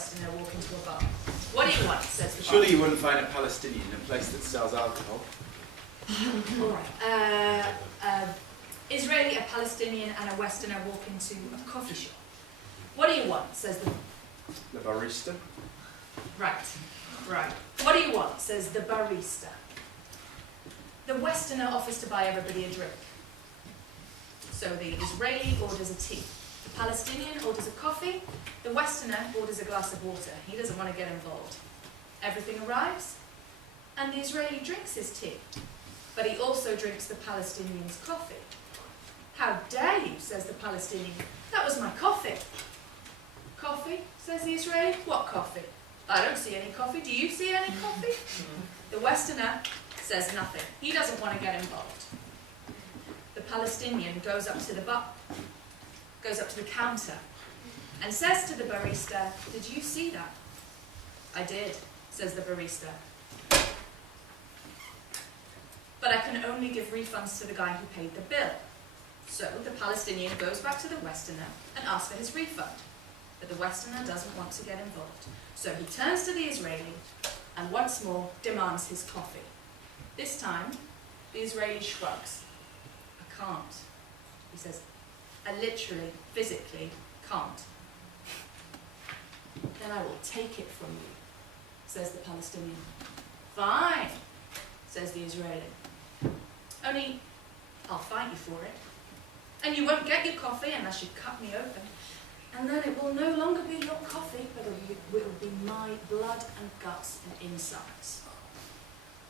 Westerner walk into a bar. What do you want, says the bar. Surely you wouldn't find a Palestinian in a place that sells alcohol. All right. Israeli, a Palestinian, and a Westerner walk into a coffee shop. What do you want, says the... The barista. Right. What do you want, says the barista. The Westerner offers to buy everybody a drink. So the Israeli orders a tea. The Palestinian orders a coffee. The Westerner orders a glass of water. He doesn't want to get involved. Everything arrives, and the Israeli drinks his tea. But he also drinks the Palestinian's coffee. How dare you, says the Palestinian. That was my coffee. Coffee, says the Israeli. What coffee? I don't see any coffee. Do you see any coffee? The Westerner says nothing. He doesn't want to get involved. The Palestinian goes up to the counter and says to the barista, did you see that? I did, says the barista. But I can only give refunds to the guy who paid the bill. So the Palestinian goes back to the Westerner and asks for his refund. But the Westerner doesn't want to get involved. So he turns to the Israeli and once more demands his coffee. This time, the Israeli shrugs. I can't. He says, I literally, physically can't. Then I will take it from you, says the Palestinian. Fine, says the Israeli. Only, I'll fight you for it. And you won't get your coffee unless you cut me open. And then it will no longer be your coffee, but it will be my blood and guts and insides.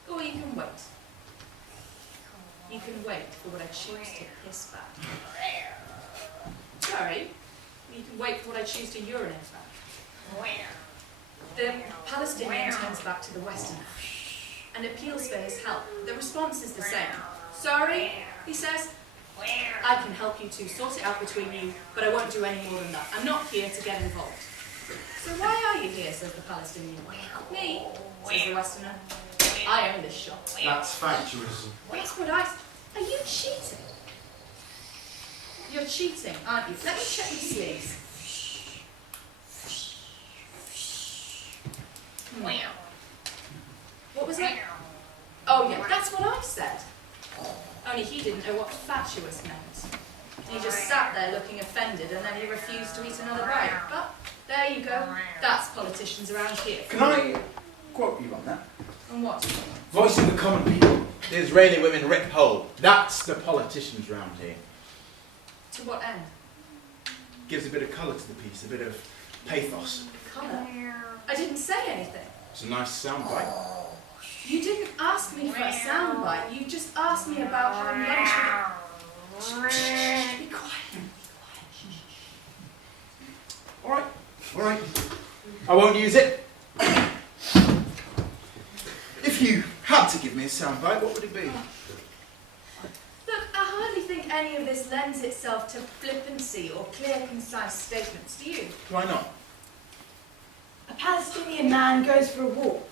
Or you can wait. You can wait for what I choose to piss back. Sorry, you can wait for what I choose to urinate back. The Palestinian turns back to the Westerner and appeals for his help. The response is the same. Sorry, he says, I can help you to sort it out between you, but I won't do any more than that. I'm not here to get involved. So why are you here, says the Palestinian. Me, says the Westerner. I own this shop. That's fatuous. That's what I... Are you cheating? You're cheating, aren't you? Let me check your sleeves. What was that? Oh yeah, that's what I said. Only he didn't know what fatuous meant. He just sat there looking offended and then he refused to eat another bite. But there you go. That's politicians around here. Can I quote you on that? And what? Voice of the common people. The Israeli women rip whole. That's the politicians round here. To what end? Gives a bit of colour to the piece, a bit of pathos. Colour? I didn't say anything. It's a nice soundbite. You didn't ask me for a soundbite. You just asked me about how lunch... Shh, be quiet. All right. I won't use it. If you had to give me a soundbite, what would it be? Look, I hardly think any of this lends itself to flippancy or clear, concise statements, do you? Why not? A Palestinian man goes for a walk.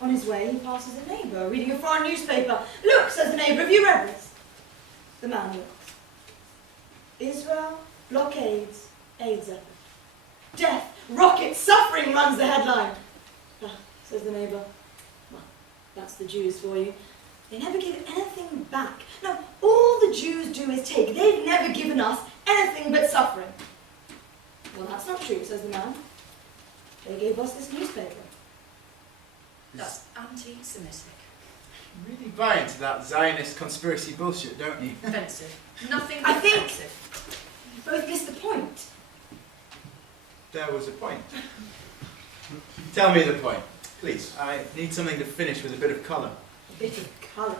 On his way, he passes a neighbour reading a foreign newspaper. Look, says the neighbour, have you read this? The man looks. Israel blockades AIDS effort. Death, rockets, suffering runs the headline. Ah, says the neighbour. Well, that's the Jews for you. They never give anything back. No, all the Jews do is take. They've never given us anything but suffering. Well, that's not true, says the man. They gave us this newspaper. That's anti-Semitic. You really buy into that Zionist conspiracy bullshit, don't you? Offensive. Nothing I think- offensive. You both missed the point. There was a point. Tell me the point, please. I need something to finish with a bit of colour. A bit of colour.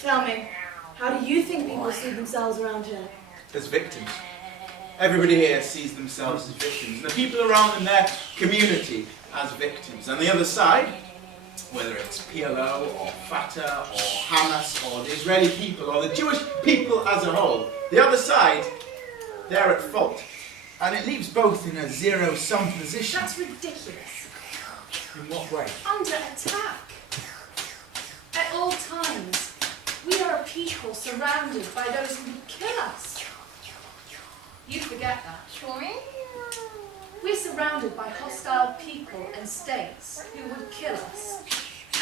Tell me, how do you think people see themselves around here? As victims. Everybody here sees themselves as victims. And the people around in their community as victims. And the other side, whether it's PLO or Fatah or Hamas or the Israeli people or the Jewish people as a whole, the other side, they're at fault. And it leaves both in a zero-sum position. That's ridiculous. In what way? Under attack. At all times, we are a people surrounded by those who would kill us. You forget that. We're surrounded by hostile people and states who would kill us.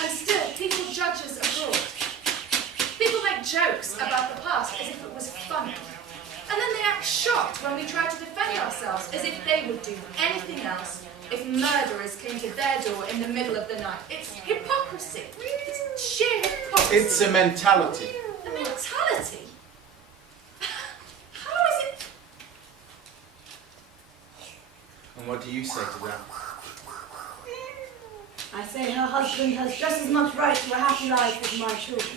And still, people judge us abroad. People make jokes about the past as if it was funny. And then they act shocked when we try to defend ourselves as if they would do anything else if murderers came to their door in the middle of the night. It's hypocrisy. It's sheer hypocrisy. It's a mentality. A mentality? How is it? And what do you say to that? I say her husband has just as much right to a happy life as my children.